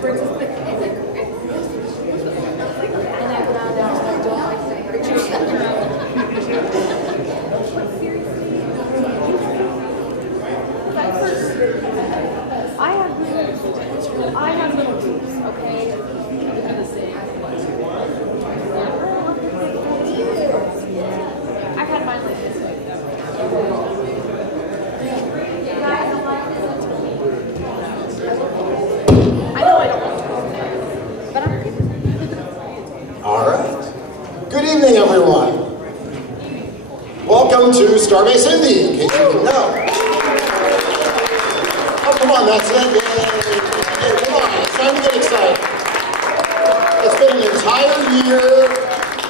I have little tubes, okay? I've had mine like this way. I know I don't want to, but I'm all right. Good evening, everyone. Welcome to Starbase Indy, in case you didn't know. Oh, come on, that's it. Hey, come on, it's time to get excited. It's been an entire year,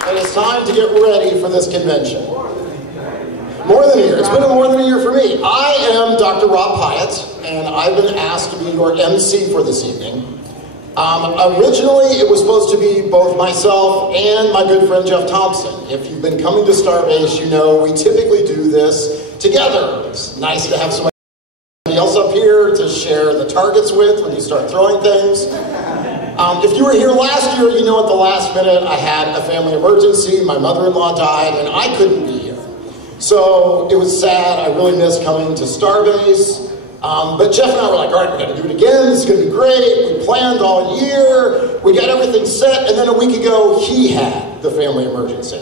and it's time to get ready for this convention. More than a year. It's been more than a year for me. I am Dr. Rob Hyatt, and I've been asked to be your MC for this evening. Originally, it was supposed to be both myself and my good friend Jeff Thompson. If you've been coming to Starbase, you know we typically do this together. It's nice to have somebody else up here to share the targets with when you start throwing things. If you were here last year, you know at the last minute I had a family emergency. My mother-in-law died, and I couldn't be here. So it was sad. I really missed coming to Starbase. But Jeff and I were like, all right, we got to do it again. This is going to be great. We planned all year. We got everything set. And then a week ago, he had the family emergency.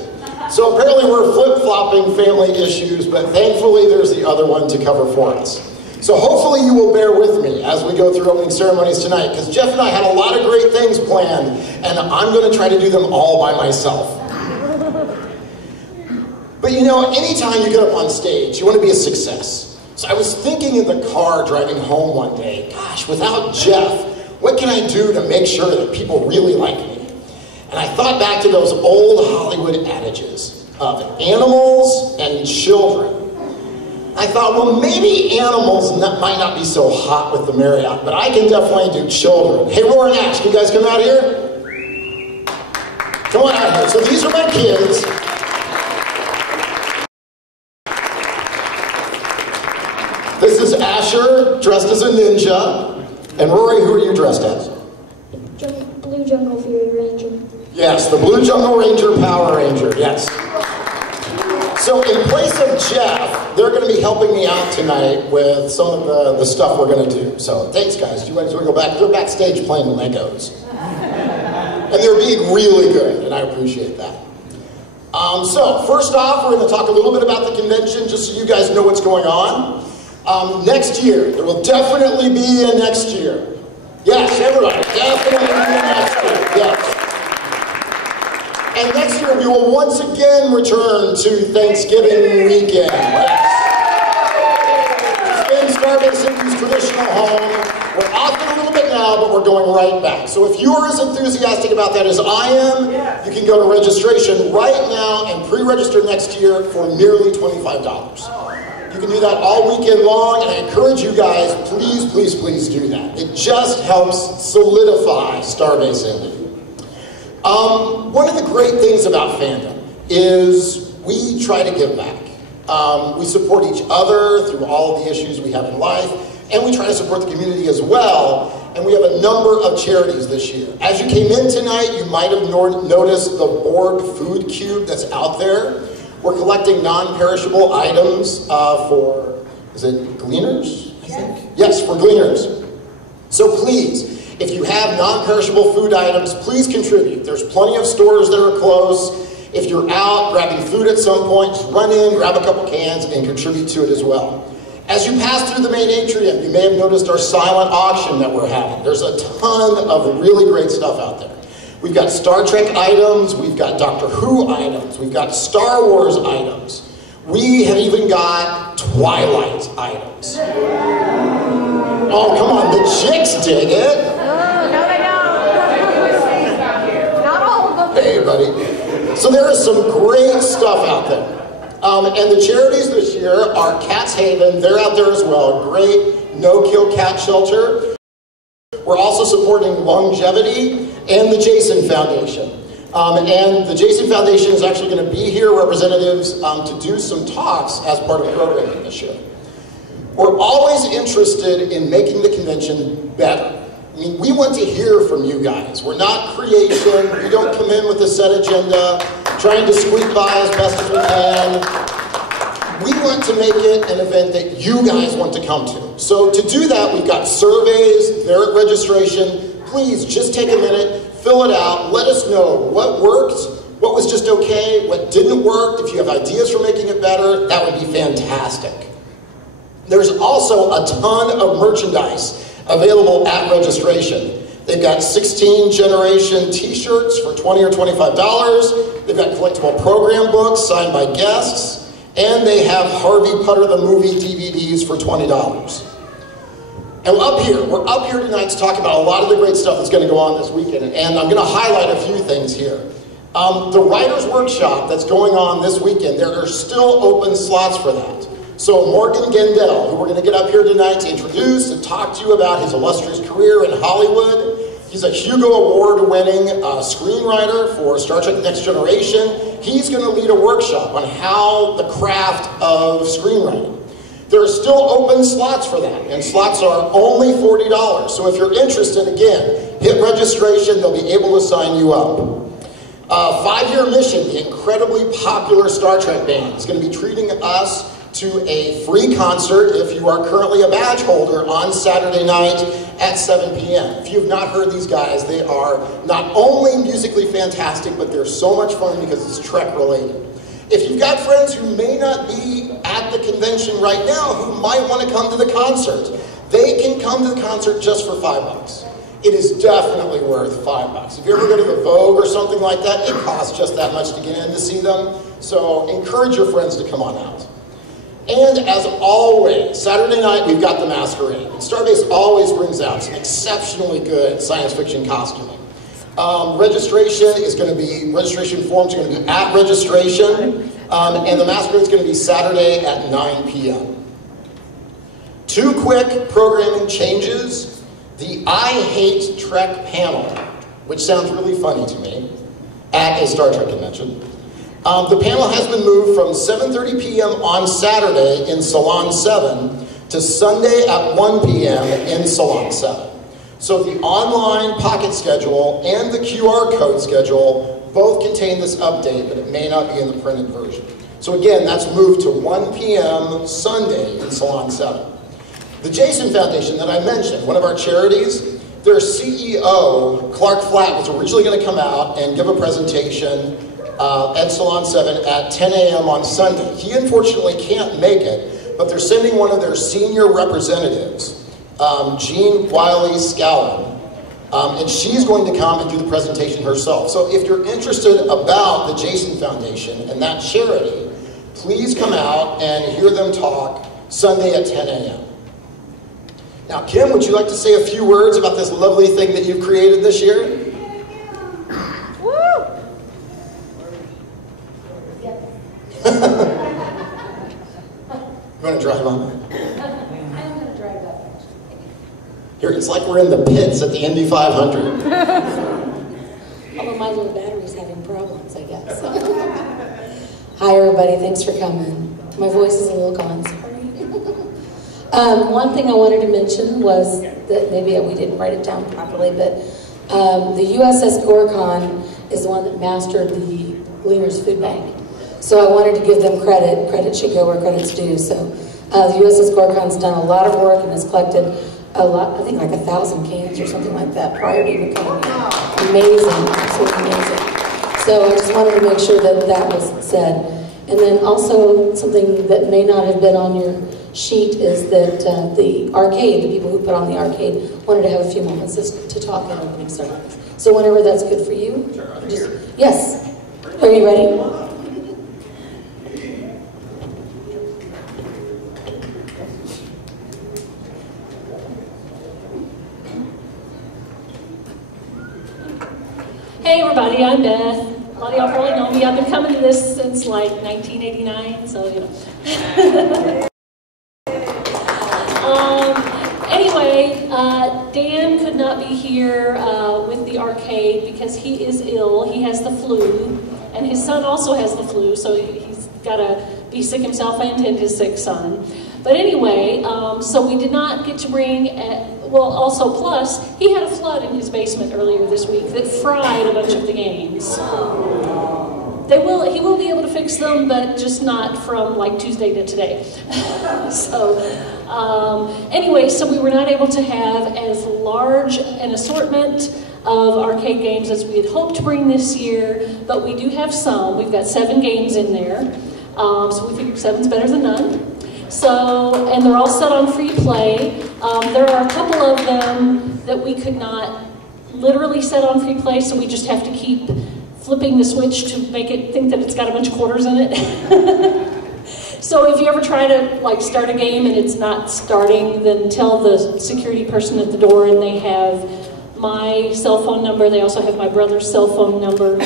So apparently we're flip-flopping family issues, but thankfully there's the other one to cover for us. So hopefully you will bear with me as we go through opening ceremonies tonight, because Jeff and I had a lot of great things planned, and I'm going to try to do them all by myself. But you know, anytime you get up on stage, you want to be a success. So I was thinking in the car driving home one day, gosh, without Jeff, what can I do to make sure that people really like me? And I thought back to those old Hollywood adages of animals and children. I thought, well, maybe animals might not be so hot with the Marriott, but I can definitely do children. Hey, Roar and Ash, can you guys come out here? Come on out here. So these are my kids. This is Asher, dressed as a ninja. And Rory, who are you dressed as? Blue Jungle Fury Ranger. Yes, the Blue Jungle Ranger, Power Ranger, yes. So in place of Jeff, they're going to be helping me out tonight with some of the stuff we're going to do. So thanks, guys. Do you guys want to go back? They're backstage playing Legos. And they're being really good, and I appreciate that. So first off, we're going to talk a little bit about the convention, just so you guys know what's going on. Next year, there will definitely be a next year. Yes, everybody, definitely be a next year, yes. And next year, we will once again return to Thanksgiving weekend. It's been Starbase Indy's traditional home. We're off it a little bit now, but we're going right back. So if you're as enthusiastic about that as I am, you can go to registration right now and pre-register next year for nearly $25. You can do that all weekend long, and I encourage you guys, please, please, please do that. It just helps solidify Starbase Indy. One of the great things about fandom is we try to give back. We support each other through all of the issues we have in life, and we try to support the community as well, and we have a number of charities this year. As you came in tonight, you might have noticed the Borg food cube that's out there. We're collecting non-perishable items for, is it Gleaners, I think? Yes, for Gleaners. So please, if you have non-perishable food items, please contribute. There's plenty of stores that are close. If you're out grabbing food at some point, just run in, grab a couple cans, and contribute to it as well. As you pass through the main atrium, you may have noticed our silent auction that we're having. There's a ton of really great stuff out there. We've got Star Trek items, we've got Doctor Who items, we've got Star Wars items. We have even got Twilight items. Oh, come on, the chicks dig it. No, they don't. Not all of them. Hey, buddy. So there is some great stuff out there. And the charities this year are Cats Haven. They're out there as well. Great no-kill cat shelter. We're also supporting Longevity and the Jason Foundation. And the Jason Foundation is actually going to be here, representatives, to do some talks as part of programming this year. We're always interested in making the convention better. I mean, we want to hear from you guys. We're not creation. We don't come in with a set agenda, trying to squeak by as best as we can. We want to make it an event that you guys want to come to. So to do that, we've got surveys there at registration. Please just take a minute, fill it out, let us know what worked, what was just okay, what didn't work. If you have ideas for making it better, that would be fantastic. There's also a ton of merchandise available at registration. They've got 16 generation t-shirts for $20 or $25. They've got collectible program books signed by guests, and they have Harvey Putter the Movie DVDs for $20. And we're up here tonight to talk about a lot of the great stuff that's going to go on this weekend, and I'm going to highlight a few things here. The Writers' Workshop that's going on this weekend, there are still open slots for that. So Morgan Gendel, who we're going to get up here tonight to introduce and talk to you about his illustrious career in Hollywood. He's a Hugo Award-winning screenwriter for Star Trek Next Generation. He's going to lead a workshop on how the craft of screenwriting. There are still open slots for that, and slots are only $40. So if you're interested, again, hit registration. They'll be able to sign you up. 5-Year Mission, the incredibly popular Star Trek band, is going to be treating us to a free concert if you are currently a badge holder on Saturday night at 7 p.m. If you've not heard these guys, they are not only musically fantastic, but they're so much fun because it's Trek related. If you've got friends who may not be at the convention right now who might want to come to the concert, they can come to the concert just for $5. It is definitely worth $5. If you ever go to the Vogue or something like that, it costs just that much to get in to see them. So encourage your friends to come on out. And as always, Saturday night we've got the Masquerade. And Starbase always brings out some exceptionally good science fiction costuming. Registration forms are going to be at registration, and the Masquerade is going to be Saturday at 9 p.m. 2 quick programming changes. The I Hate Trek panel, which sounds really funny to me, at a Star Trek convention. The panel has been moved from 7:30 p.m. on Saturday in Salon 7 to Sunday at 1 p.m. in Salon 7. So the online pocket schedule and the QR code schedule both contain this update, but it may not be in the printed version. So again, that's moved to 1 p.m. Sunday in Salon 7. The Jason Foundation that I mentioned, one of our charities, their CEO, Clark Flatt, was originally going to come out and give a presentation at Salon 7 at 10 a.m. on Sunday. He unfortunately can't make it, but they're sending one of their senior representatives, Jean Wiley-Scallon, and she's going to come and do the presentation herself. So if you're interested about the Jason Foundation and that charity, please come out and hear them talk Sunday at 10 a.m. Now, Kim, would you like to say a few words about this lovely thing that you've created this year? Woo! You want to drive on? I'm going to drive that. Here, it's like we're in the pits at the Indy 500. Although my little battery's having problems, I guess. Hi, everybody. Thanks for coming. My voice is a little gone, sorry. One thing I wanted to mention was that maybe we didn't write it down properly, but the USS Gorkon is the one that mastered the Gleaners Food Bank. So I wanted to give them credit. Credit should go where credit's due. So the USS Gorkon's done a lot of work and has collected a lot, I think like 1,000 cans or something like that prior to even coming in. Amazing, absolutely amazing. So I just wanted to make sure that that was said. And then also something that may not have been on your sheet is that the arcade, the people who put on the arcade, wanted to have a few moments to talk in opening ceremonies. So whenever that's good for you, just, yes. Are you ready? Hey everybody, I'm Beth. A lot of y'all probably know me. I've been coming to this since like 1989, so you know. Anyway, Dan could not be here with the arcade because he is ill. He has the flu, and his son also has the flu, so he's got to be sick himself and his sick son. But anyway, so we did not get to bring well, also plus, he had a flood in his basement earlier this week that fried a bunch of the games. He will be able to fix them, but just not from like Tuesday to today. So, anyway, so we were not able to have as large an assortment of arcade games as we had hoped to bring this year, but we do have some. We've got 7 games in there, so we figured 7's better than none. So, and they're all set on free play. There are a couple of them that we could not literally set on free play, so we just have to keep flipping the switch to make it think that it's got a bunch of quarters in it. So if you ever try to like start a game and it's not starting, then tell the security person at the door, and they have my cell phone number. They also have my brother's cell phone number.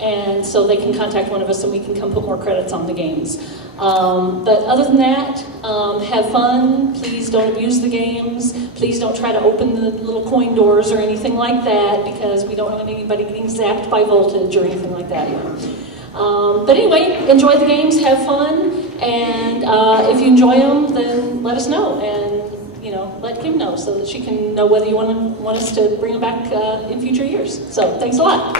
And so they can contact one of us and we can come put more credits on the games. But other than that, have fun. Please don't abuse the games. Please don't try to open the little coin doors or anything like that, because we don't want anybody getting zapped by voltage or anything like that. But anyway, enjoy the games, have fun, and if you enjoy them, then let us know, and let Kim know so that she can know whether you want us to bring them back in future years. So thanks a lot.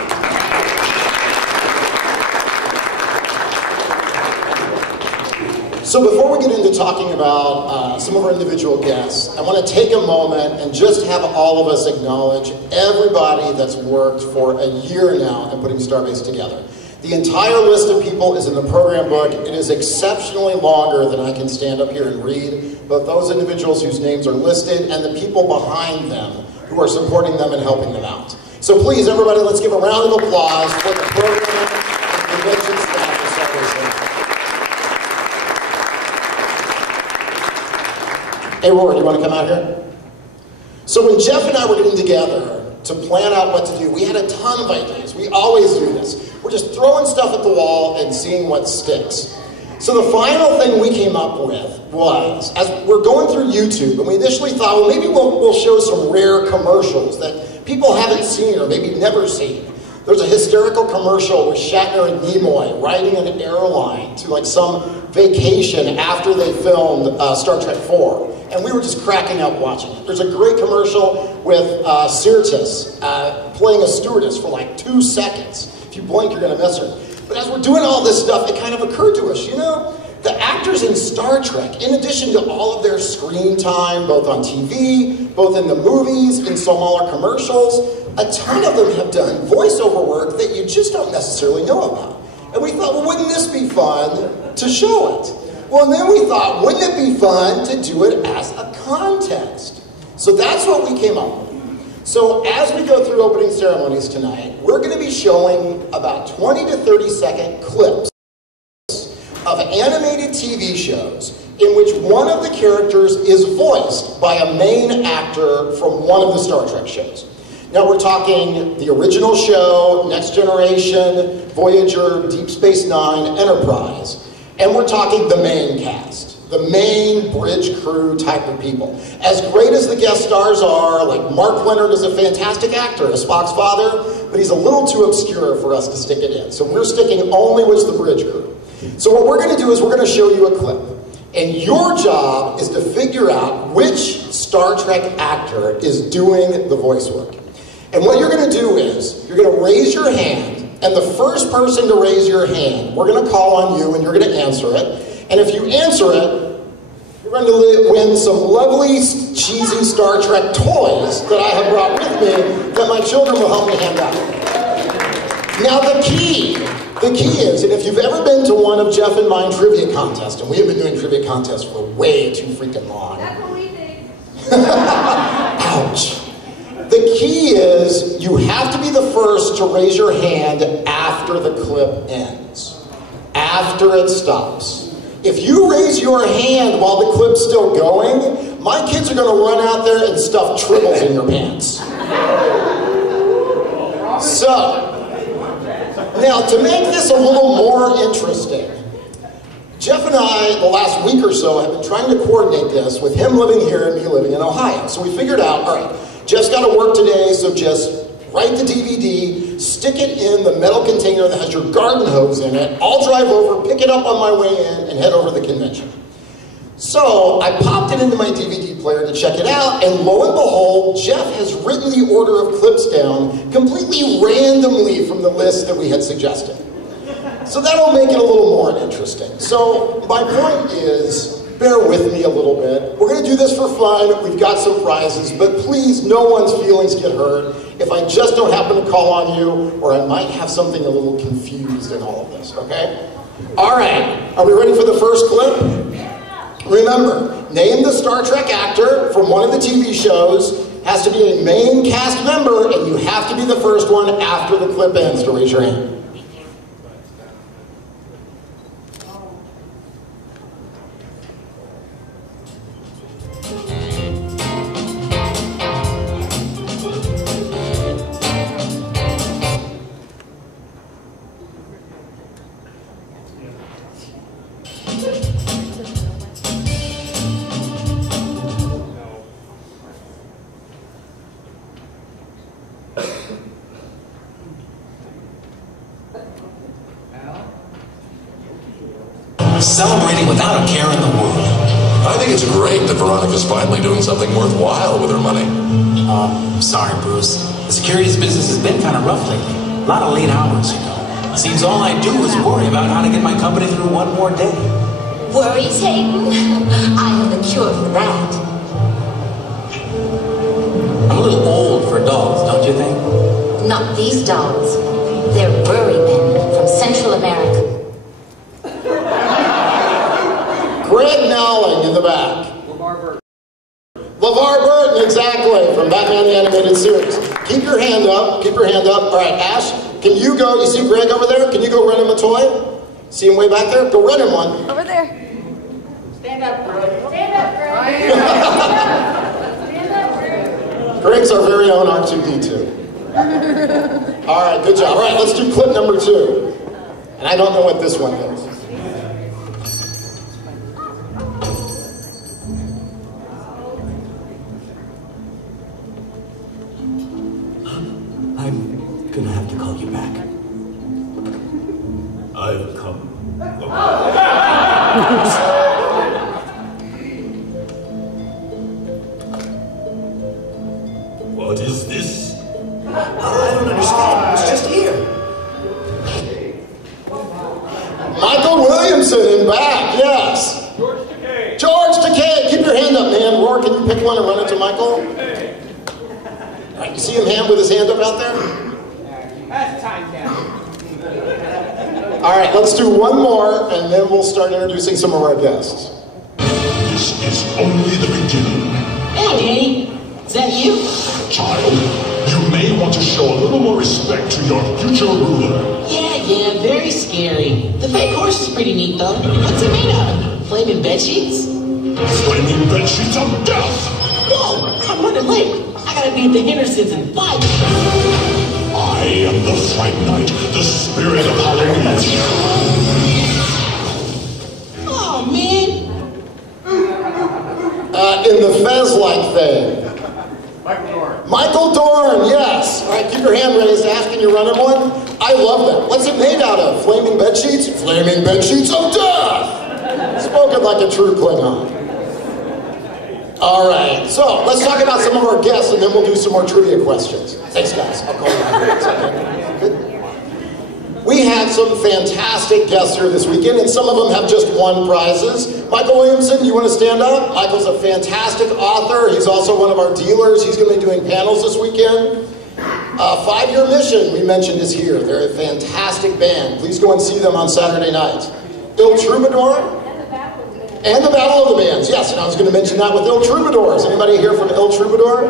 So before we get into talking about some of our individual guests, I want to take a moment and just have all of us acknowledge everybody that's worked for a year now in putting Starbase together. The entire list of people is in the program book. It is exceptionally longer than I can stand up here and read, but those individuals whose names are listed and the people behind them who are supporting them and helping them out. So please, everybody, let's give a round of applause for the program and convention staff for Starbase Indy. Hey, Rory, you want to come out here? So when Jeff and I were getting together to plan out what to do, we had a ton of ideas. We always do this. We're just throwing stuff at the wall and seeing what sticks. So the final thing we came up with was, as we're going through YouTube, and we initially thought, well, maybe we'll show some rare commercials that people haven't seen or maybe never seen. There's a hysterical commercial with Shatner and Nimoy riding an airline to like some vacation after they filmed Star Trek 4. And we were just cracking up watching it. There's a great commercial with Sirtis playing a stewardess for like 2 seconds. If you blink, you're gonna miss her. But as we're doing all this stuff, it kind of occurred to us, the actors in Star Trek, in addition to all of their screen time, both on TV, both in the movies, in smaller commercials, a ton of them have done voiceover work that you just don't necessarily know about. And we thought, well, wouldn't this be fun to show it? Well, and then we thought, wouldn't it be fun to do it as a contest? So that's what we came up with. So as we go through opening ceremonies tonight, we're going to be showing about 20 to 30 second clips of animated TV shows in which one of the characters is voiced by a main actor from one of the Star Trek shows. Now we're talking the original show, Next Generation, Voyager, Deep Space Nine, Enterprise. And we're talking the main cast, the main bridge crew type of people. As great as the guest stars are, like Mark Leonard is a fantastic actor as Spock's father, but he's a little too obscure for us to stick it in. So we're sticking only with the bridge crew. So what we're going to do is we're going to show you a clip. And your job is to figure out which Star Trek actor is doing the voice work. And what you're going to do is, you're going to raise your hand, and the first person to raise your hand, we're going to call on you and you're going to answer it. And if you answer it, you're going to win some lovely, cheesy Star Trek toys that I have brought with me that my children will help me hand out. Now the key is, and if you've ever been to one of Jeff and mine trivia contests, and we have been doing trivia contests for way too freaking long. That's what we think. Ouch. The key is you have to be the first to raise your hand after the clip ends, after it stops. If you raise your hand while the clip's still going, my kids are going to run out there and stuff tribbles in your pants. So, now to make this a little more interesting, Jeff and I, the last week or so, have been trying to coordinate this with him living here and me living in Ohio. So we figured out, all right, Jeff's got to work today, so just write the DVD, stick it in the metal container that has your garden hose in it. I'll drive over, pick it up on my way in, and head over to the convention. So I popped it into my DVD player to check it out, and lo and behold, Jeff has written the order of clips down completely randomly from the list that we had suggested. So that'll make it a little more interesting. So my point is, bear with me a little bit. We're going to do this for fun. We've got some prizes, but please, no one's feelings get hurt if I just don't happen to call on you, or I might have something a little confused in all of this, okay? All right, are we ready for the first clip? Remember, name the Star Trek actor from one of the TV shows, has to be a main cast member, and you have to be the first one after the clip ends to raise your hand. Celebrating without a care in the world. I think it's great that Veronica's finally doing something worthwhile with her money. Sorry, Bruce. The securities business has been kind of rough lately. A lot of late hours, you know. Seems all I do is worry about how to get my company through one more day. Worries, Hayden? I have the cure for that. I'm a little old for dolls, don't you think? Not these dolls. They're worry men from Central America. Greg Nowling in the back. LeVar Burton, exactly, from Batman the Animated Series. Keep your hand up, keep your hand up. All right, Ash, can you go, you see Greg over there? Can you go rent him a toy? See him way back there? Go rent him one. Over there. Stand up, Greg. Stand up, Greg. Stand up, Greg. Greg's our very own R2-D2. All right, good job. All right, let's do clip number 2. And I don't know what this one is. I'm gonna have to call you back. I've come. What is this? I don't understand. It's just here. Michael Williamson in back, yes. George Takei. George Takei, keep your hand up, man. Roar, can you pick one and run it to Michael? All right, you see him with his hand up out there? That's time down. All right, let's do one more, and then we'll start introducing some of our guests. This is only the beginning. Hey, Danny. Is that you? Child, you may want to show a little more respect to your future ruler. Yeah, very scary. The fake horse is pretty neat, though. What's it made of? Flaming bed sheets? Flaming bed sheets of death! Whoa, I'm running late. I gotta be at the Hendersons in 5. I am the Fright Night, the spirit of Halloween. Oh, man. In the Fez-like thing. Michael Dorn. Michael Dorn, yes. All right, keep your hand raised. Ash, can you run him one? I love that. What's it made out of? Flaming bed sheets? Flaming bed sheets of death! Spoken like a true Klingon. All right, so let's talk about some of our guests, and then we'll do some more trivia questions. Thanks, guys. I'll call you back in a second. Good. We had some fantastic guests here this weekend, and some of them have just won prizes. Michael Williamson, you want to stand up? Michael's a fantastic author. He's also one of our dealers. He's going to be doing panels this weekend. 5-Year Mission, we mentioned, is here. They're a fantastic band. Please go and see them on Saturday night. Il Troubadour? And the Battle of the Bands, yes, and I was going to mention that with Il Troubadours. Anybody here from Il Troubadour?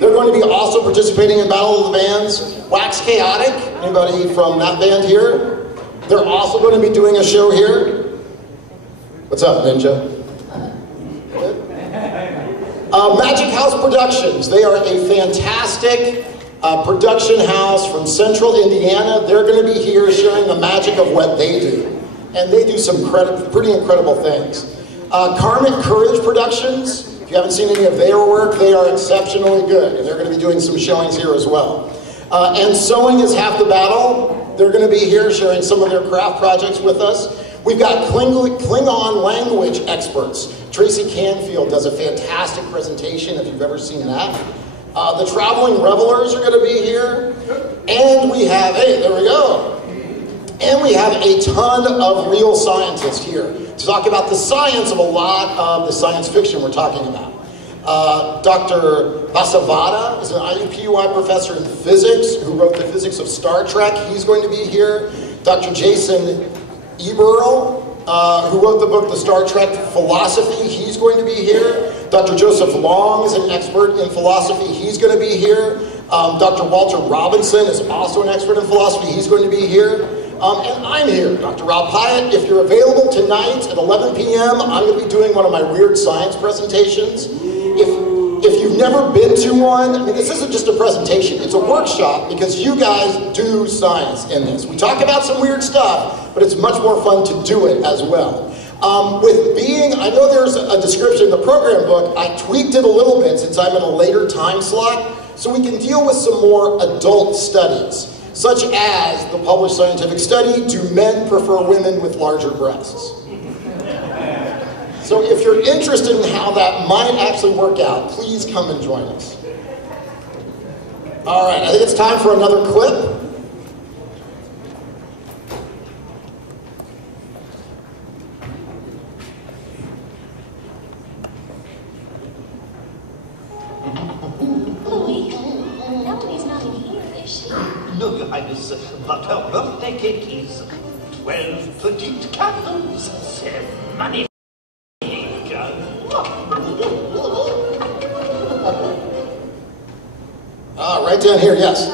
They're going to be also participating in Battle of the Bands. Wax Chaotic, anybody from that band here? They're also going to be doing a show here. What's up, Ninja? Magic House Productions. They are a fantastic production house from Central Indiana. They're going to be here sharing the magic of what they do. And they do some pretty incredible things. Karmic Courage Productions, if you haven't seen any of their work, they are exceptionally good. And they're going to be doing some showings here as well. And Sewing is Half the Battle. They're going to be here sharing some of their craft projects with us. We've got Klingon language experts. Tracy Canfield does a fantastic presentation if you've ever seen that. The traveling revelers are going to be here. And we have, hey, there we go. And we have a ton of real scientists here to talk about the science of a lot of the science fiction we're talking about. Dr. Vasavada is an IUPUI professor in physics who wrote the physics of Star Trek. He's going to be here. Dr. Jason Eberl, who wrote the book The Star Trek Philosophy, he's going to be here. Dr. Joseph Long is an expert in philosophy. He's going to be here. Dr. Walter Robinson is also an expert in philosophy. He's going to be here. And I'm here, Dr. Rob Pyatt. If you're available tonight at 11 p.m., I'm going to be doing one of my weird science presentations. If you've never been to one, I mean, this isn't just a presentation. It's a workshop because you guys do science in this. We talk about some weird stuff, but it's much more fun to do it as well. I know there's a description in the program book. I tweaked it a little bit since I'm in a later time slot, so we can deal with some more adult studies, such as the published scientific study, do men prefer women with larger breasts? So if you're interested in how that might actually work out, please come and join us. All right, I think it's time for another clip. Melody's not in here, is she? No, Your Highness, but her birthday cake is 12 petite candles, money. Right down here, yes.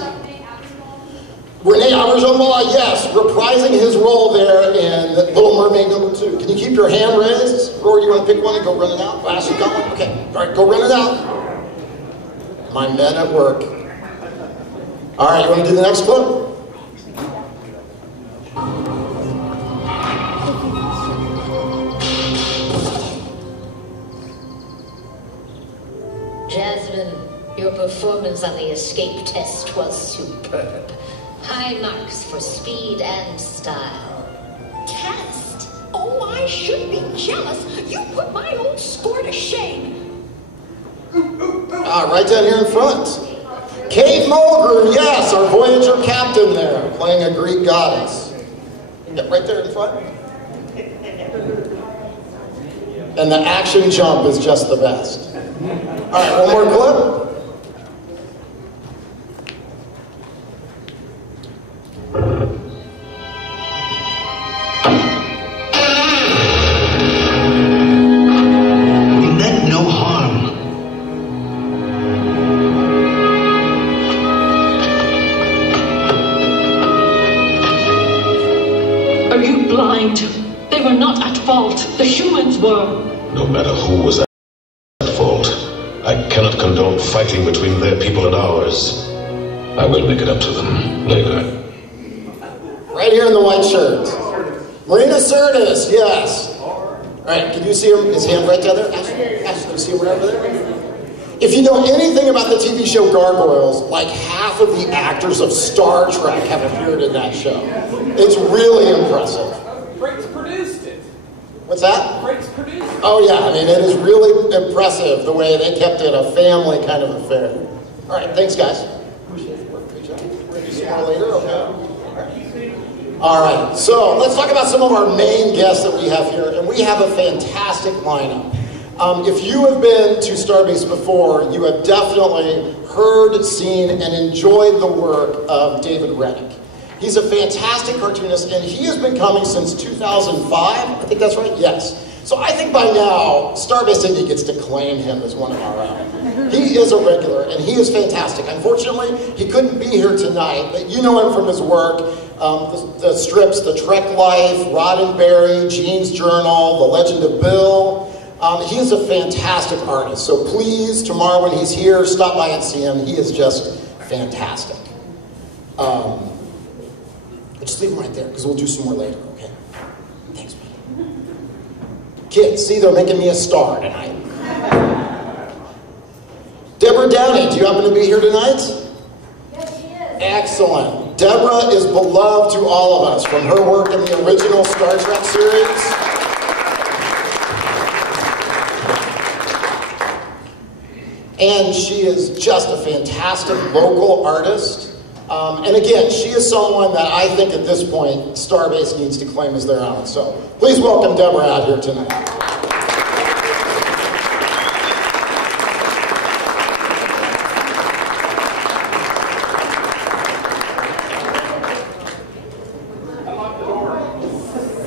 Renee Auberjonois, yes, reprising his role there in Little Mermaid #2. Can you keep your hand raised? Or do you want to pick one and go run it out? Ash, you got one? Okay, all right, go run it out. My men at work. All right, you want to do the next clip? Jasmine, your performance on the escape test was superb. High marks for speed and style. Test? Oh, I should be jealous. You put my old score to shame. Right down here in front. Kate Mulgrew, yes, our Voyager captain there, playing a Greek goddess. Yep, right there in front. And the action jump is just the best. All right, one more clip. He meant no harm. Are you blind? They were not at fault. The humans were. No matter who was at fault, I cannot condone fighting between their people and ours. I will make it up to them later. Right here in the white shirt. Marina Sirtis, yes. All right, can you see him? His hand right down there? Ash, can you see him right over there? If you know anything about the TV show Gargoyles, like half of the actors of Star Trek have appeared in that show. It's really impressive. Frakes produced it. What's that? Frakes produced it. Oh yeah, I mean, it is really impressive the way they kept it a family kind of affair. All right, thanks guys. Good job. We're going to do some more later, okay? All right, so let's talk about some of our main guests that we have here, and we have a fantastic lineup. If you have been to Starbase before, you have definitely heard, seen, and enjoyed the work of David Reddick. He's a fantastic cartoonist, and he has been coming since 2005. I think that's right? Yes. So I think by now, Starbase Indy gets to claim him as one of our own. He is a regular, and he is fantastic. Unfortunately, he couldn't be here tonight, but you know him from his work. The strips, The Trek Life, Roddenberry, Gene's Journal, The Legend of Bill. He is a fantastic artist, so please, tomorrow when he's here, stop by and see him. He is just fantastic. Just leave him right there, because we'll do some more later, okay? Thanks, buddy. Kids, see, they're making me a star tonight. Deborah Downey, do you happen to be here tonight? Yes, she is. Excellent. Deborah is beloved to all of us from her work in the original Star Trek series. And she is just a fantastic local artist. And again, she is someone that I think at this point Starbase needs to claim as their own. So please welcome Deborah out here tonight.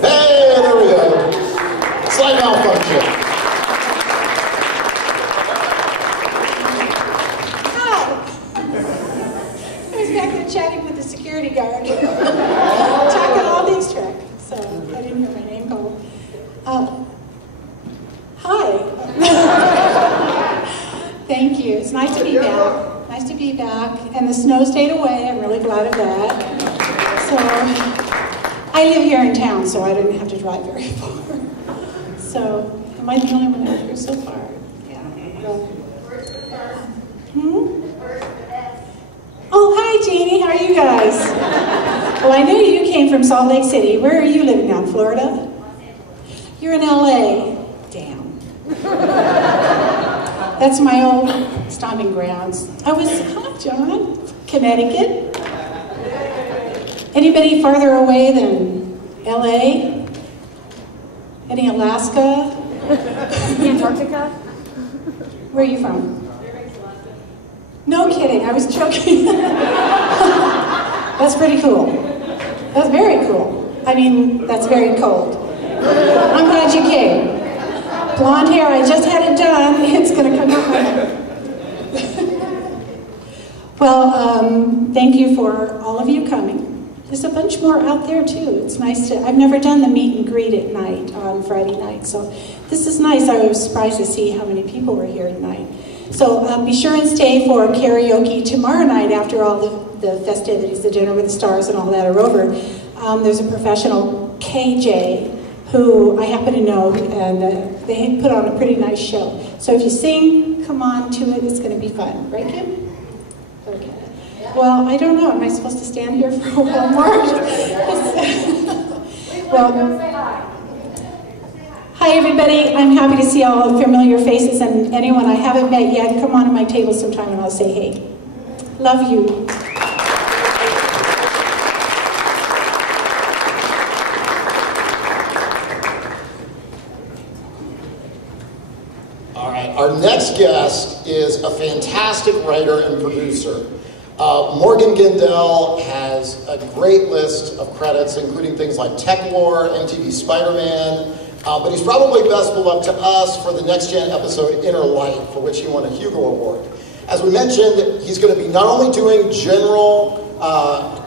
Hey, there we go. Slight malfunction. Chatting with the security guard, talking all these tracks, so I didn't hear my name called. Hi. Thank you. It's nice to be back. Nice to be back. And the snow stayed away. I'm really glad of that. So I live here in town, so I didn't have to drive very far. So am I the only one out here so far? Yeah. Oh, hi, Jeannie. How are you guys? Well, I knew you came from Salt Lake City. Where are you living now, Florida? You're in LA. Damn. That's my old stomping grounds. Hi, John. Connecticut. Anybody farther away than LA? Any Alaska? Antarctica? Where are you from? No kidding, I was joking. That's pretty cool. That's very cool. I mean, that's very cold. I'm glad you came. Blonde hair, I just had it done. It's gonna come out my head. Well, thank you for all of you coming. There's a bunch more out there too. It's nice to, I've never done the meet and greet at night on Friday night, so this is nice. I was surprised to see how many people were here tonight. So be sure and stay for karaoke tomorrow night after all the festivities, the dinner with the stars and all that are over. There's a professional KJ who I happen to know, and they put on a pretty nice show. So if you sing, come on to it, it's going to be fun. Right, Kim? Okay. Well, I don't know. Am I supposed to stand here for a while more? Well, hi, everybody. I'm happy to see all the familiar faces, and anyone I haven't met yet, come on to my table sometime and I'll say hey. Love you. All right, our next guest is a fantastic writer and producer. Morgan Gendel has a great list of credits, including things like Tech War, MTV Spider-Man, but he's probably best beloved to us for the Next Gen episode Inner Light, for which he won a Hugo Award. As we mentioned, he's going to be not only doing general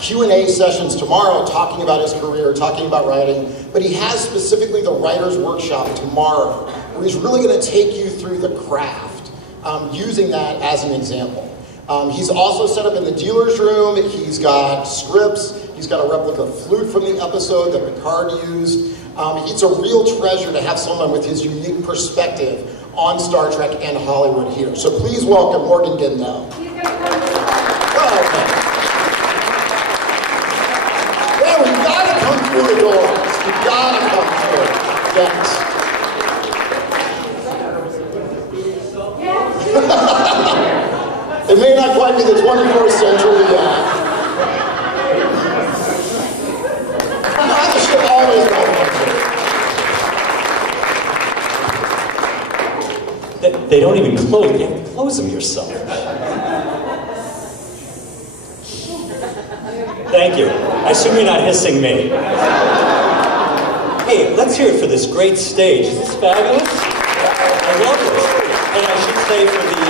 Q&A sessions tomorrow, talking about his career, talking about writing, but he has specifically the Writer's Workshop tomorrow, where he's really going to take you through the craft, using that as an example. He's also set up in the dealer's room. He's got scripts. He's got a replica flute from the episode that Picard used. It's a real treasure to have someone with his unique perspective on Star Trek and Hollywood here. So please welcome Morgan Gendel. Yeah, we've got to come through the doors. We've got to come through. Yes. It may not quite be the 21st century yet. The ship always got They don't even close. You have to close them yourself. Thank you. I assume you're not hissing me. Hey, let's hear it for this great stage. Is this fabulous? I love this. And I should say for the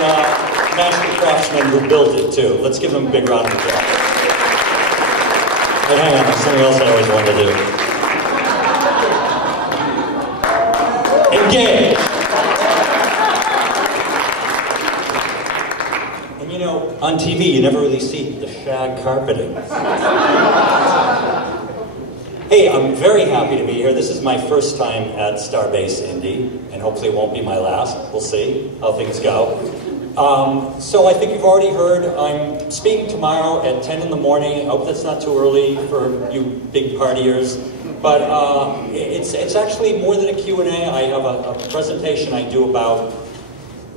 master craftsman who built it, too. Let's give him a big round of applause. But hang on, there's something else I always wanted to do. Engage! And you know, on TV, you never really see the shag carpeting. Hey, I'm very happy to be here. This is my first time at Starbase Indy, and hopefully it won't be my last. We'll see how things go. So I think you've already heard, I'm speaking tomorrow at 10 in the morning. I hope that's not too early for you big partiers. But it's actually more than a Q&A. I have a presentation I do about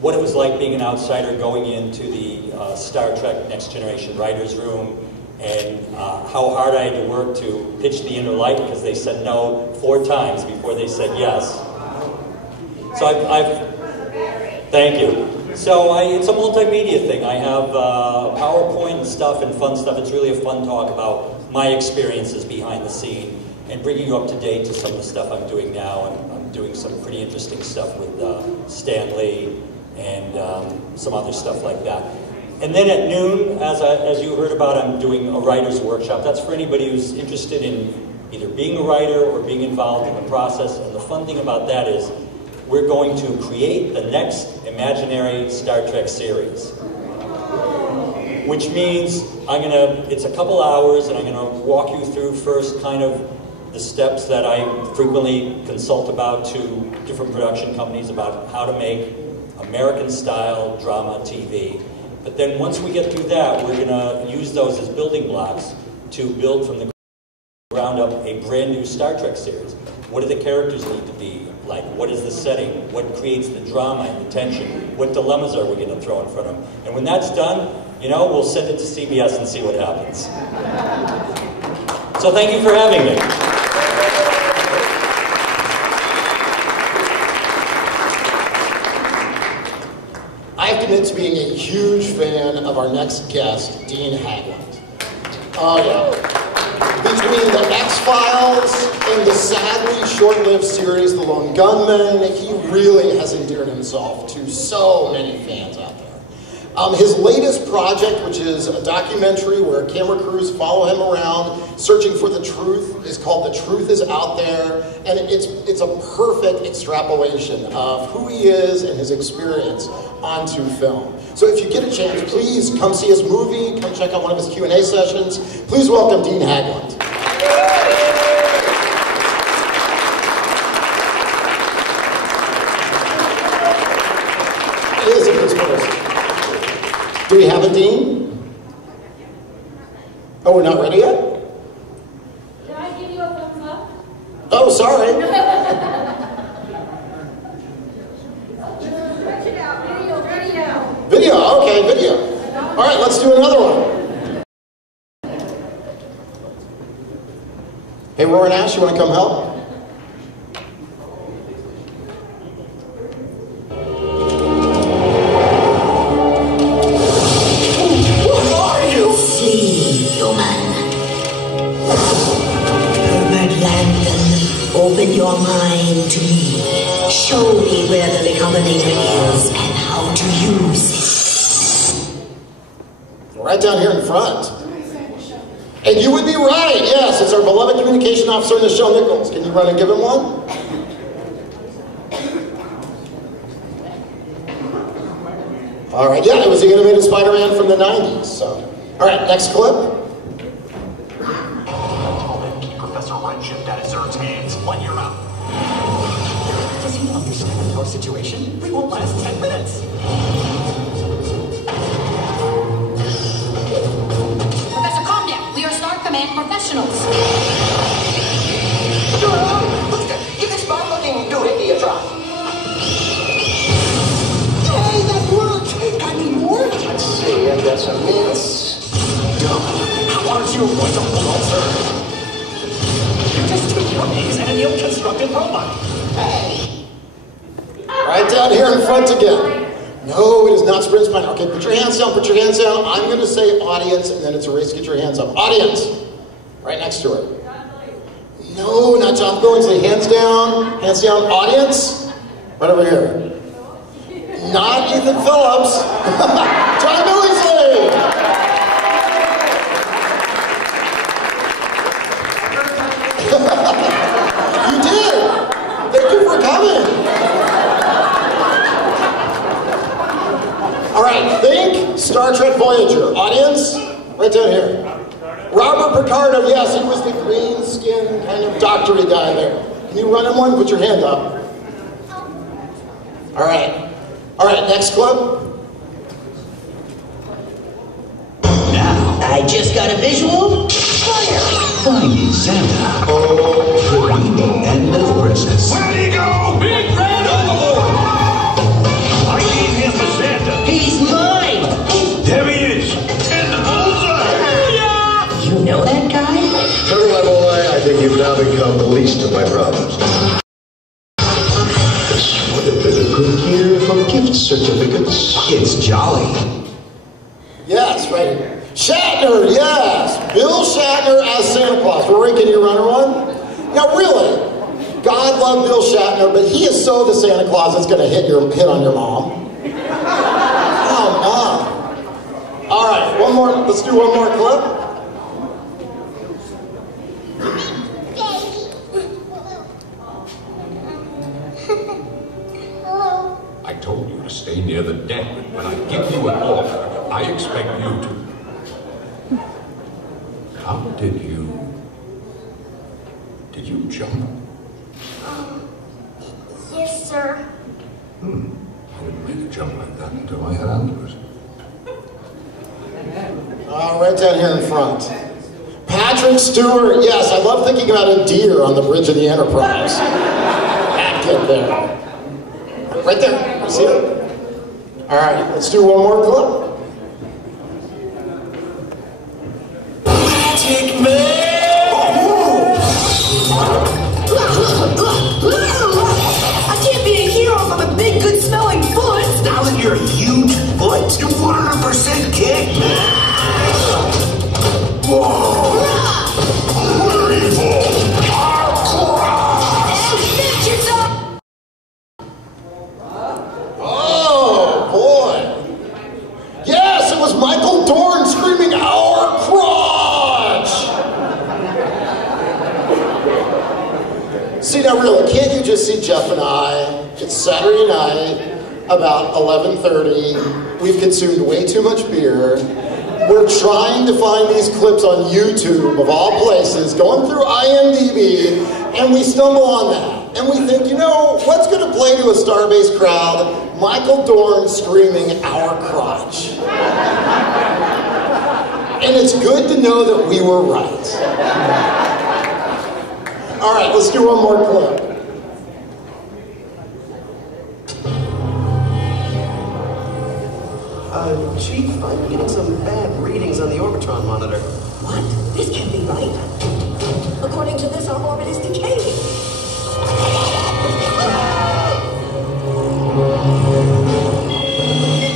what it was like being an outsider going into the Star Trek Next Generation writers' room, and how hard I had to work to pitch the Inner Light because they said no 4 times before they said yes. So thank you. So it's a multimedia thing. I have PowerPoint and stuff and fun stuff. It's really a fun talk about my experiences behind the scene and bringing you up to date to some of the stuff I'm doing now. And I'm doing some pretty interesting stuff with Stan Lee and some other stuff like that. And then at noon, as you heard about, I'm doing a writer's workshop. That's for anybody who's interested in either being a writer or being involved in the process. And the fun thing about that is we're going to create the next imaginary Star Trek series. Which means it's a couple hours, and I'm going to walk you through first kind of the steps that I frequently consult about to different production companies about how to make American-style drama TV. But then once we get through that, we're going to use those as building blocks to build from the ground up a brand new Star Trek series. What do the characters need to be like? What is the setting? What creates the drama and the tension? What dilemmas are we going to throw in front of them? And when that's done, we'll send it to CBS and see what happens. So thank you for having me. I have to admit to being a huge fan of our next guest, Dean Haglund. Oh yeah. Between the X-Files and the sadly short-lived series The Lone Gunman, he really has endeared himself to so many fans out there. His latest project, which is a documentary where camera crews follow him around searching for the truth, is called The Truth Is Out There, and it's a perfect extrapolation of who he is and his experience onto film. So if you get a chance, please come see his movie, come check out one of his Q&A sessions. Please welcome Dean Haglund. It is a conspiracy. Do we have a Dean? Oh, we're not ready yet? Can I give you a thumbs up? Oh, sorry. Video, okay, video. All right, let's do another one. Hey, Rory Nash, you want to come help? What are you? Flee, human. Herbert Landon, open your mind to me. Show me where the recombinator is and how to use it. Right down here in front. And you would be right, yes, it's our beloved communication officer, Nichelle Nichols. Can you run and give him one? All right, yeah, it was the animated Spider-Man from the 90s, so. All right, next clip. Keep Professor Redshift out of Zerg's hands. One year out. Does he understand our situation? We won't last 10 minutes. Professor, calm down. We are Star Command professionals. Give this bad-looking doohickey a try. Hey, that worked! Got any more? Let's see, I've got some mints. How aren't you going to alter? You're just two dummies and an ill-constructed robot. Hey. Right down here in front again. No, it is not sprint spine. Okay, put your hands down, put your hands down. I'm going to say audience, and then it's a race to get your hands up. Audience. Right next to her. No, not John Billingsley. Hands down. Hands down. Audience. Right over here. Not Ethan Phillips. John Billingsley. You did. Thank you for coming. All right, think Star Trek Voyager. Audience, right down here. Robert Picardo, yes, he was the green-skinned kind of doctory guy there. Can you run in one? Put your hand up. All right, next clip. I just got a visual. Fire! Finding Santa. Oh, the end of Christmas. Where'd he go? Big Red overboard! I need him for Santa. He's mine! There he is. And the bullseye! You know that guy? Turtle, my boy, I think you've now become the least of my problems. This would have been a good year for gift certificates. It's jolly. Yes, right here. Shatner, yes! Bill Shatner as Santa Claus. Rory, can you run her one? Now, really, God loved Bill Shatner, but he is so the Santa Claus that's going to hit on your mom. Come on. All right, one more. Let's do one more clip. I told you to stay near the deck. When I give you an offer, I expect you to. How did you jump? Yes, sir. I didn't make a jump like that until I had antlers. Right down here in front. Patrick Stewart, yes, I love thinking about a deer on the bridge of the Enterprise. That kid there. Right there, you see it? All right, let's do one more clip. Magic Man! I can't be a hero if I'm a big, good-smelling foot. Now that you're a huge foot, you 100% kick, man! Whoa! We're evil! Oh, boy. Yes, it was Michael Dorn screaming, "Our crotch!" See, now really, can't you just see Jeff and I? It's Saturday night, about 11:30. We've consumed way too much beer. We're trying to find these clips on YouTube, of all places, going through IMDb, and we stumble on that. And we think, you know, what's going to play to a Starbase crowd? Michael Dorn screaming, "Our crotch." And it's good to know that we were right. All right, let's do one more clip. Chief, I'm getting some bad readings on the Orbitron monitor. What? This can't be right. According to this, our orbit is decaying.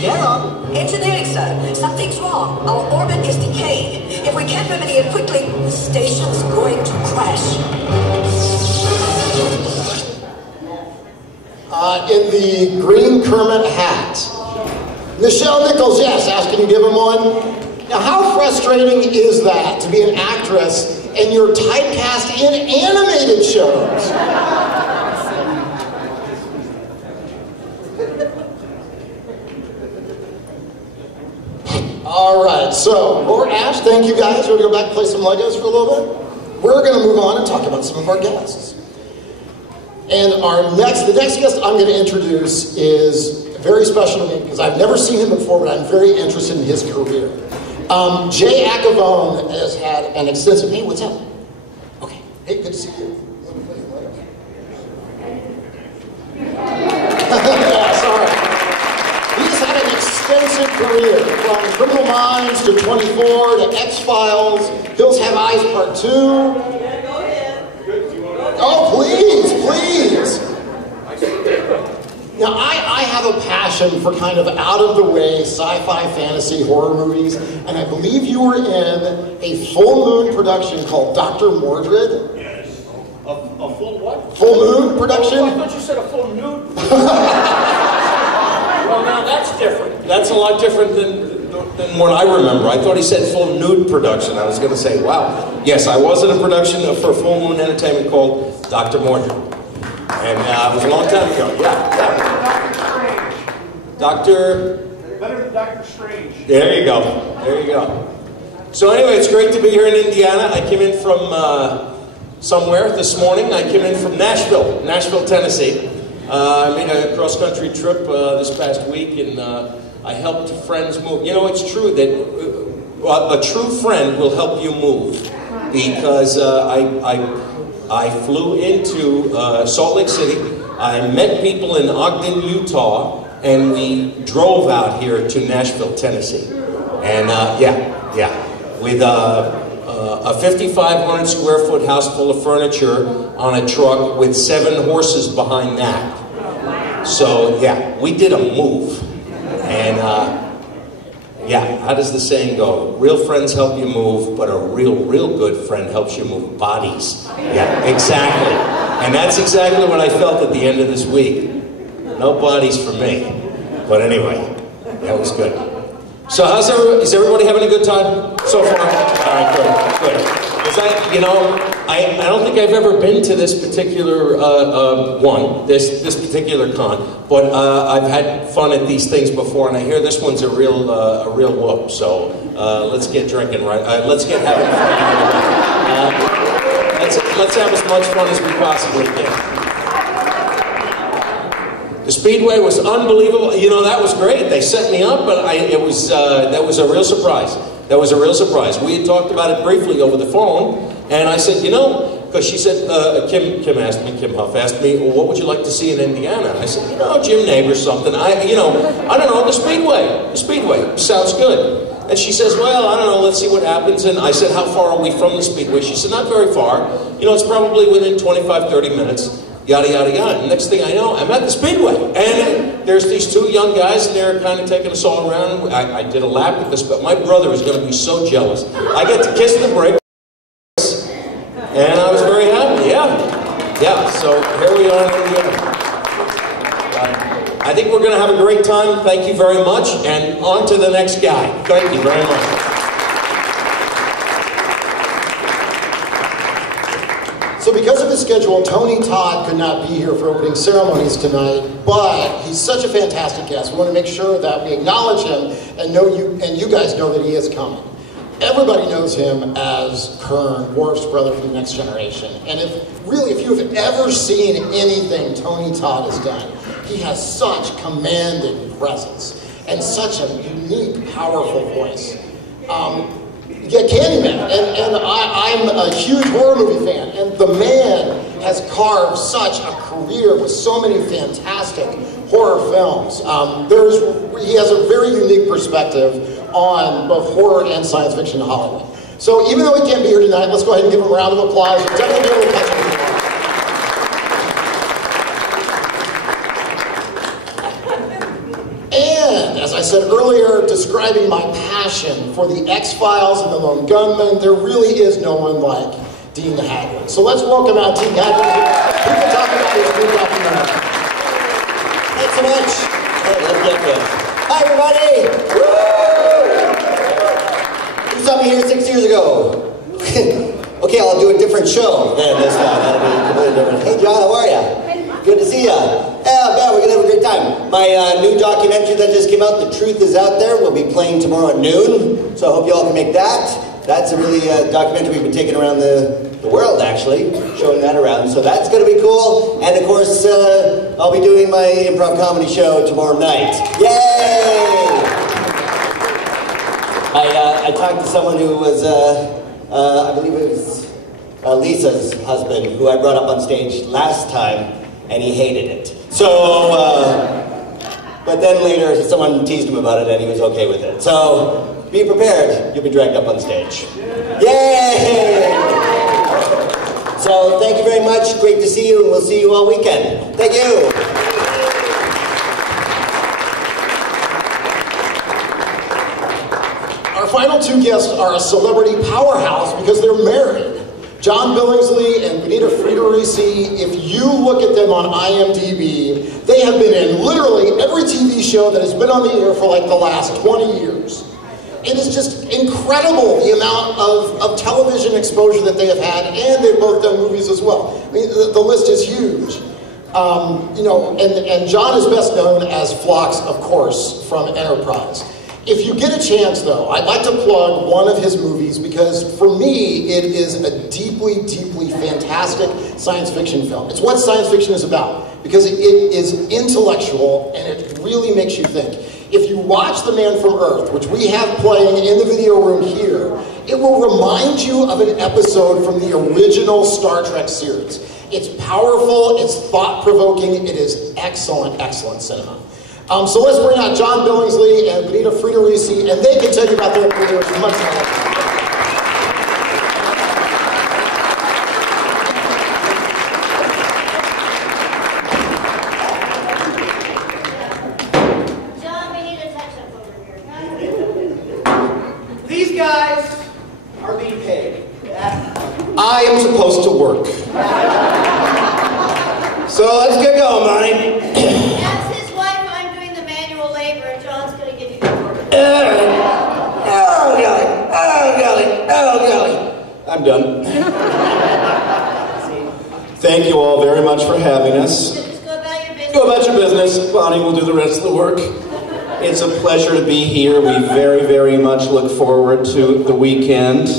Get up. Engineering, sir. Something's wrong. Our orbit is decaying. If we can't remedy it quickly, the station's going to crash. In the green Kermit hat. Nichelle Nichols, yes, asking you to give him one. Now, how frustrating is that to be an actress and you're typecast in animated shows? All right, so Laura, Ash, thank you guys. We're going to go back and play some Legos for a little bit. We're going to move on and talk about some of our guests. And the next guest I'm going to introduce is very special to me because I've never seen him before, but I'm very interested in his career. Jay Acavone has had an extensive... Hey, what's up? Okay. Hey, good to see you. Yeah, sorry. He's had an extensive career, from Criminal Minds to 24 to X-Files, Hills Have Eyes Part 2. Oh, please, please. Now, I have a passion for kind of out-of-the-way sci-fi, fantasy, horror movies, and I believe you were in a full moon production called Dr. Mordred. Yes. A full what? Full moon production? Oh, I thought you said a full nude. Well, now that's different. That's a lot different than what I remember. I thought he said full nude production. I was going to say, wow. Yes, I was in a production for Full Moon Entertainment called Dr. Mordred. And it was a long time ago. Yeah. Better than Dr. Strange. There you go. There you go. So anyway, it's great to be here in Indiana. I came in from somewhere this morning. I came in from Nashville, Tennessee. I made a cross-country trip this past week, and I helped friends move. You know, it's true that a true friend will help you move, because I flew into Salt Lake City. I met people in Ogden, Utah, and we drove out here to Nashville, Tennessee. And with a 5,500 square foot house full of furniture on a truck with 7 horses behind that. So yeah, we did a move. And how does the saying go? Real friends help you move, but a real good friend helps you move bodies. Yeah, exactly. And that's exactly what I felt at the end of this week. No bodies for me. But anyway, that was good. So is everybody having a good time so far? All right, good. I don't think I've ever been to this particular this particular con, but I've had fun at these things before, and I hear this one's a real whoop. So let's get drinking, right? Let's get having fun. Let's have as much fun as we possibly can. The Speedway was unbelievable. That was great. They set me up, but that was a real surprise. That was a real surprise. We had talked about it briefly over the phone, and I said, because she said, Kim Huff asked me, well, what would you like to see in Indiana? And I said, Jim Neighbors, something. I don't know, the Speedway. The Speedway sounds good. And she says, well, I don't know, let's see what happens. And I said, how far are we from the Speedway? She said, not very far. It's probably within 25, 30 minutes. Yada, yada, yada. And next thing I know, I'm at the Speedway. And there's these 2 young guys, and they're kind of taking us all around. I did a lap with this, but my brother is going to be so jealous. I get to kiss the brakes, and I was very happy. Yeah, so here we are in Indiana. I think we're going to have a great time. Thank you very much. And on to the next guy. Thank you very much. So because of his schedule, Tony Todd could not be here for opening ceremonies tonight, but he's such a fantastic guest. We want to make sure that we acknowledge him and you guys know that he is coming. Everybody knows him as Kern, Worf's brother from the Next Generation. And if you have ever seen anything Tony Todd has done, he has such commanding presence and such a unique, powerful voice. Candyman, and I'm a huge horror movie fan, and the man has carved such a career with so many fantastic horror films. He has a very unique perspective on both horror and science fiction in Hollywood. So even though he can't be here tonight, let's go ahead and give him a round of applause. We'll definitely be able to catch him. As I said earlier, describing my passion for the X-Files and the Lone Gunmen, there really is no one like Dean Haglund. So let's welcome out Dean Haglund. Who can talk about his new documentary? Thanks so much. Hi, everybody. Woo! You saw me here 6 years ago. Okay, I'll do a different show then this time. That'll be completely different. Hey, John, how are you? Good to see ya. Yeah, man, we're gonna have a great time. My new documentary that just came out, The Truth Is Out There, will be playing tomorrow at noon. So I hope you all can make that. That's a really documentary we've been taking around the world, actually, showing that around. So that's gonna be cool. And of course, I'll be doing my improv comedy show tomorrow night. Yay! I talked to someone who was, I believe it was Lisa's husband, who I brought up on stage last time, and he hated it. So, but then later someone teased him about it and he was okay with it. So, be prepared, you'll be dragged up on stage. Yay! So, thank you very much, great to see you, and we'll see you all weekend. Thank you! Our final 2 guests are a celebrity powerhouse because they're married. John Billingsley and Benita Friederici, if you look at them on IMDb, they have been in literally every TV show that has been on the air for like the last 20 years. It is just incredible the amount of television exposure that they have had, and they've both done movies as well. I mean, the list is huge. And John is best known as Phlox, of course, from Enterprise. If you get a chance, though, I'd like to plug one of his movies because, for me, it is a deeply, deeply fantastic science fiction film. It's what science fiction is about because it is intellectual and it really makes you think. If you watch The Man from Earth, which we have playing in the video room here, it will remind you of an episode from the original Star Trek series. It's powerful, it's thought-provoking, it is excellent, excellent cinema. So let's bring out John Billingsley and Benita Friederici, and they can tell you about their careers much more. These guys are being paid. I am supposed to work. So let's get going, Bonnie. As his wife, I'm doing the manual labor, and John's going to give you the order. Oh, golly. Oh, golly. Oh, golly. I'm done. Thank you all very much for having us. Just go about your business. Go about your business. Bonnie will do the rest of the work. It's a pleasure to be here. We very, very much look forward to the weekend.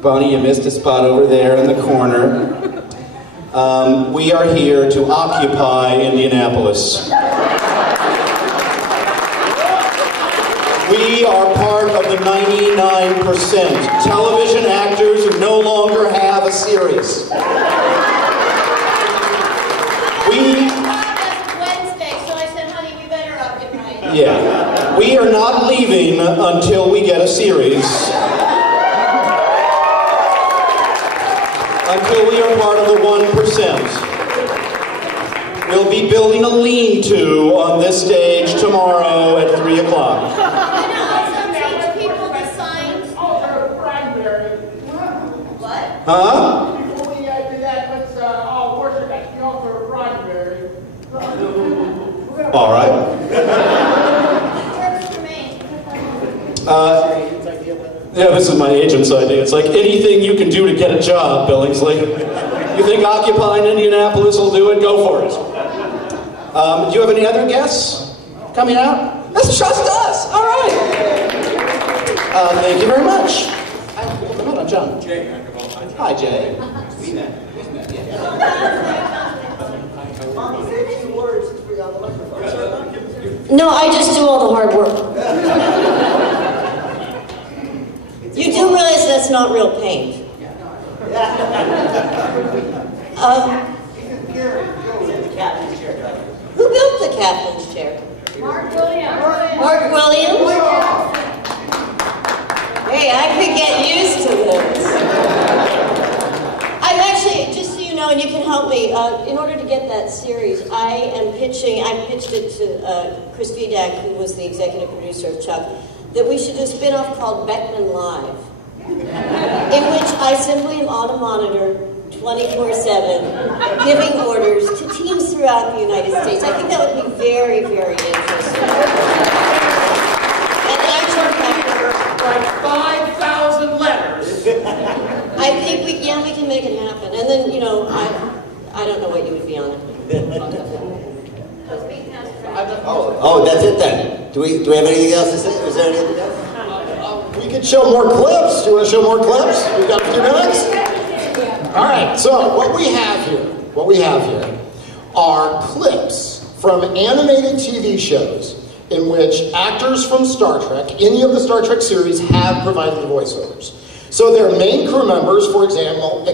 Bonnie, you missed a spot over there in the corner. We are here to occupy Indianapolis. We are part of the 99%. Television actors who no longer have a series. Wednesday, so I said, honey, we better occupy. Yeah. We are not leaving until we get a series. Until we are part of the 1%. We'll be building a lean-to on this stage tomorrow at 3 o'clock. Huh? Before we do that, let's all worship at the altar of Bradbury. All right. Yeah, this is my agent's idea. It's like anything you can do to get a job, Billingsley. You think occupying Indianapolis will do it? Go for it. Do you have any other guests coming out? Let's trust us. All right. Thank you very much. Come on, John. Hi, Jay. No, I just do all the hard work. You do realize that's not real paint. Who built the captain's chair? Mark Williams. Mark Williams? Hey, I could get used to this. I'm actually, just so you know, and you can help me, in order to get that series, I pitched it to Chris Vidak, who was the executive producer of Chuck, that we should do a spin-off called Beckman Live, in which I simply am on a monitor 24/7, giving orders to teams throughout the United States. I think that would be very, very interesting. And action capture. Like 5,000 letters. I think we can make it happen. And then, you know, I don't know what you would be on it. Oh, that's it then. Do we have anything else to say? Is there anything else? We could show more clips. Do you want to show more clips? We've got a few minutes. All right. So what we have here are clips from animated TV shows in which actors from Star Trek, any of the Star Trek series, have provided the voiceovers. So their main crew members, for example,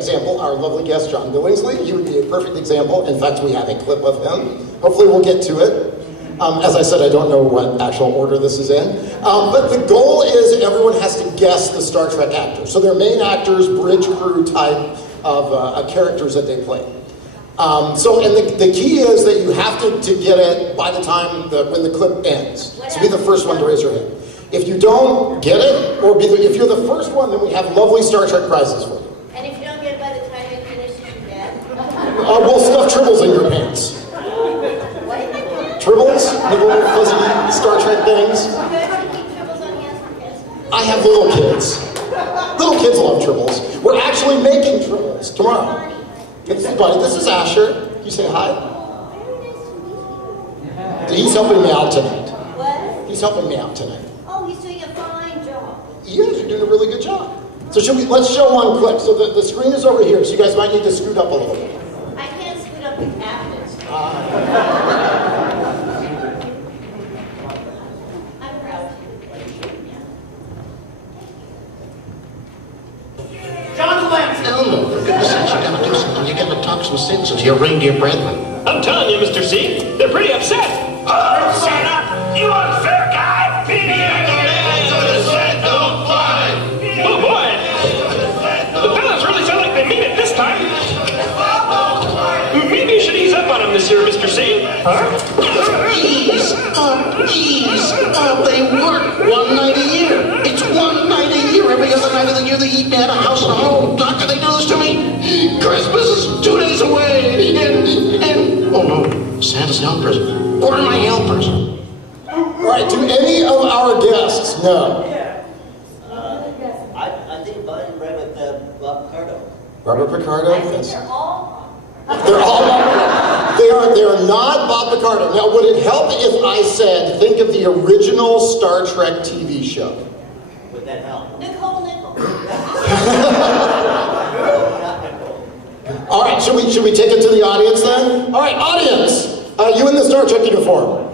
our lovely guest John Billingsley, he would be a perfect example. In fact, we have a clip of him. Hopefully we'll get to it. As I said, I don't know what actual order this is in. But the goal is everyone has to guess the Star Trek actors. So they're main actors, bridge crew type of characters that they play. And the key is that you have to get it by the time when the clip ends. So be the first one to raise your hand. If you don't get it, or if you're the first one, then we have lovely Star Trek prizes for you. And if you don't get it by the time you finish, you're dead. We'll stuff tribbles in your pants. Tribbles? The little fuzzy Star Trek things. I have little kids. Little kids love tribbles. We're actually making tribbles tomorrow. This is Buddy. This is Asher. Can you say hi? He's helping me out tonight. What? He's helping me out tonight. Oh, he's doing a fine job. You guys are doing a really good job. So let's show one clip. So the screen is over here, so you guys might need to scoot up a little bit. I can't scoot up the cabinets. you get the toxin sins into your reindeer brethren. I'm telling you, Mr. C, they're pretty upset. Oh, Santa! You unfair guy! Oh boy! The fellas really sound like they mean it this time. Maybe you should ease up on them this year, Mr. C. Huh? Ease up. They work one night a year. It's one night a year. Every other night of the year they eat me at a house and a home. Doctor, they do this to me. Christmas is 2 days away. And oh no, Santa's helpers. Where are my helpers? All right, do any of our guests know? I think Bud read with Bob Picardo. Robert Picardo? Yes. They're all They're all they are not Bob Picardo. Now, would it help if I said, think of the original Star Trek TV show? Would that help? Nicole. All right, should we take it to the audience then? All right, audience, you in the Star Trek uniform.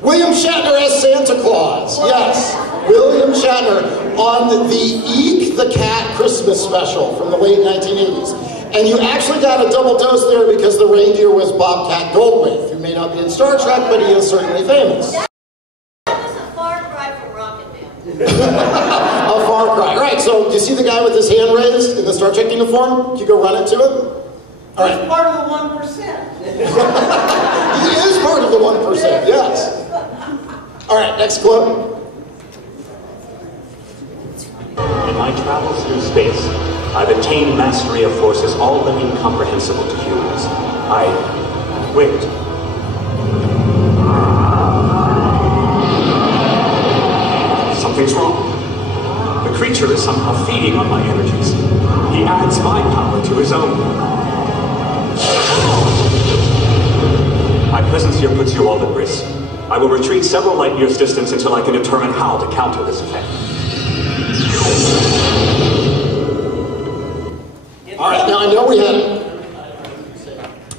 William Shatner as Santa Claus. Yes, William Shatner on the Eek the Cat Christmas special from the late 1980s. And you actually got a double dose there because the reindeer was Bobcat Goldthwait, who may not be in Star Trek, but he is certainly famous. That was a far cry from Rocket Man. A far cry. All right, so do you see the guy with his hand raised in the Star Trek uniform? Can you go run it to him? All right. He's part of the 1%. He is part of the 1%, yes. All right, next clip. In my travels through space, I've attained mastery of forces all but incomprehensible to humans. Wait. Something's wrong. The creature is somehow feeding on my energies. He adds my power to his own. My presence here puts you all at risk. I will retreat several light years distance until I can determine how to counter this effect. All right, now I know we had...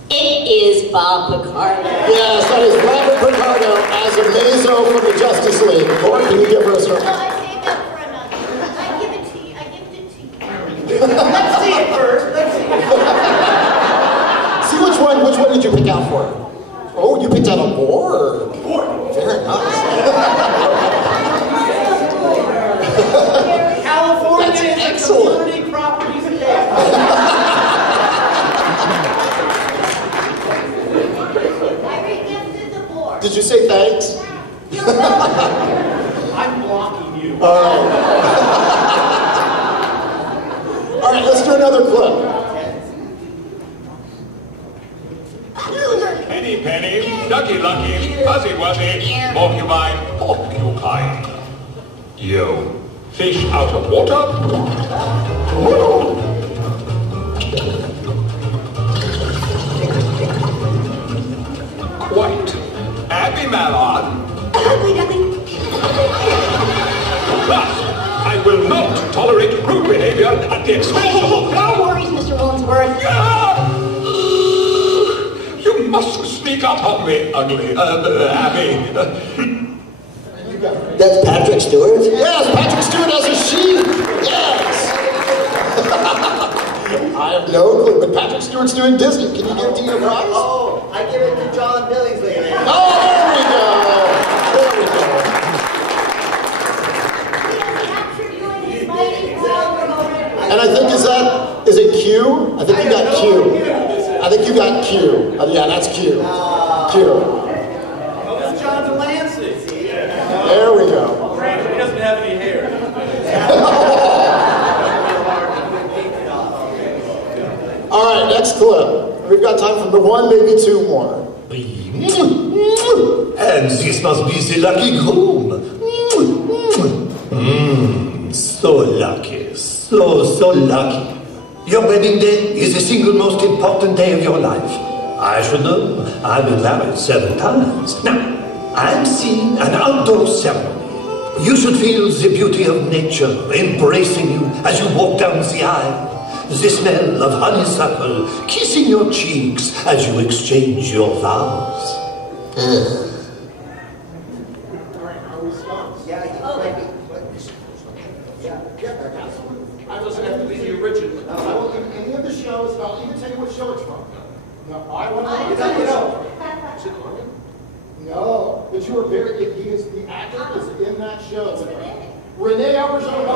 It is Bob Picardo. Yes, that is Robert Picardo as Amazo from the Justice League. Or can you give her a story? No, I saved that for another. I give it to you. I give it to you. Let's see it first. Let's see it. See which one did you pick out for her? Oh, you picked out a boar? Boar. Very nice. California That's is excellent. a community properties and Did you say thanks? I'm blocking you. All right. All right, let's do another clip. Penny, Ducky Lucky, Fuzzy Wuzzy, Porcupine. You fish out of water? Quite. Abby Mallard. Thus, I will not tolerate rude behavior at the expense of... No worries, Mr. Williamsworth. You mustn't sneak up on me, ugly, Abby. That's Patrick Stewart? Yes, Patrick Stewart as a sheep. Yes. I have no clue, but Patrick Stewart's doing Disney. Can you give Dean a prize? Oh, I give it to John Billingsley. Oh, there we go. There we go. And I think is it Q? I think you got Q. I think you got Q. Yeah, that's Q. Q. Oh, it's John Delancey. There we go. He doesn't have any hair. All right, next clip. We've got time for the one, maybe two more. And this must be the lucky groom. So lucky, so lucky. Your wedding day is the single most important day of your life. I should know. I've been married 7 times. Now, I'm seeing an outdoor ceremony. You should feel the beauty of nature embracing you as you walk down the aisle. The smell of honeysuckle kissing your cheeks as you exchange your vows. I doesn't have to be the original. No, I won't give any of the shows, and I'll even tell you what show it's from. No, I want to know. Is it Armin? No, but you are very, he is, the actor is in that show. Renee Auberjonois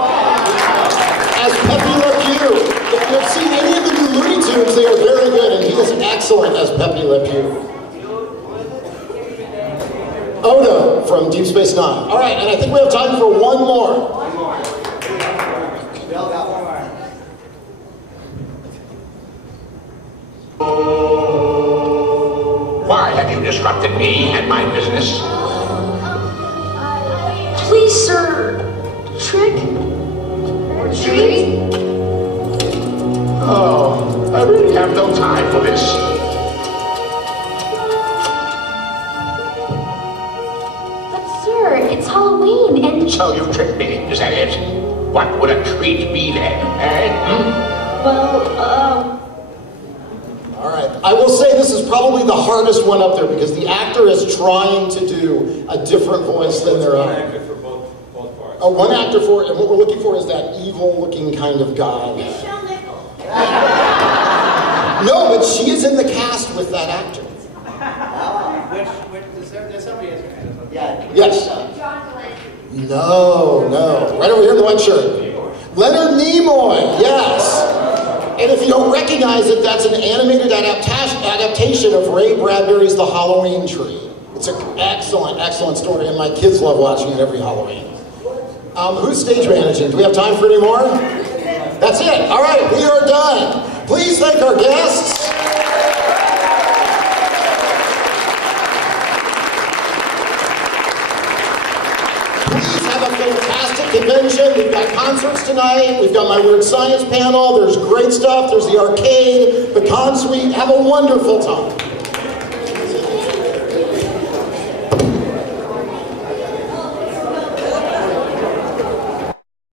as Pepe Le Pew. If you've seen any of the new Looney Tunes, they are very good, and he is excellent as Pepe Le Pew. Odo from Deep Space Nine. All right, and I think we have time for one more. Why have you disrupted me and my business? Please, sir. Trick? Or treat? Oh, I really have no time for this. But, sir, it's Halloween and... So you tricked me, is that it? What would a treat be then, eh? Well, All right. I will say this is probably the hardest one up there because the actor is trying to do a different voice than their own. One actor for both parts. Oh, one actor for, and what we're looking for is that evil-looking kind of guy. Michelle Nichols. No, but she is in the cast with that actor. Which, there's somebody has your hand up. Yeah. Yes. John Delancey. No. Right over here in the white shirt. Leonard Nimoy, yes. And if you don't recognize it, that's an animated adaptation of Ray Bradbury's The Halloween Tree. It's an excellent, excellent story, and my kids love watching it every Halloween. Who's stage managing? Do we have time for any more? That's it. All right, we are done. Please thank our guests. Fantastic convention. We've got concerts tonight. We've got my Weird Science panel. There's great stuff. There's the arcade, the con suite. Have a wonderful time.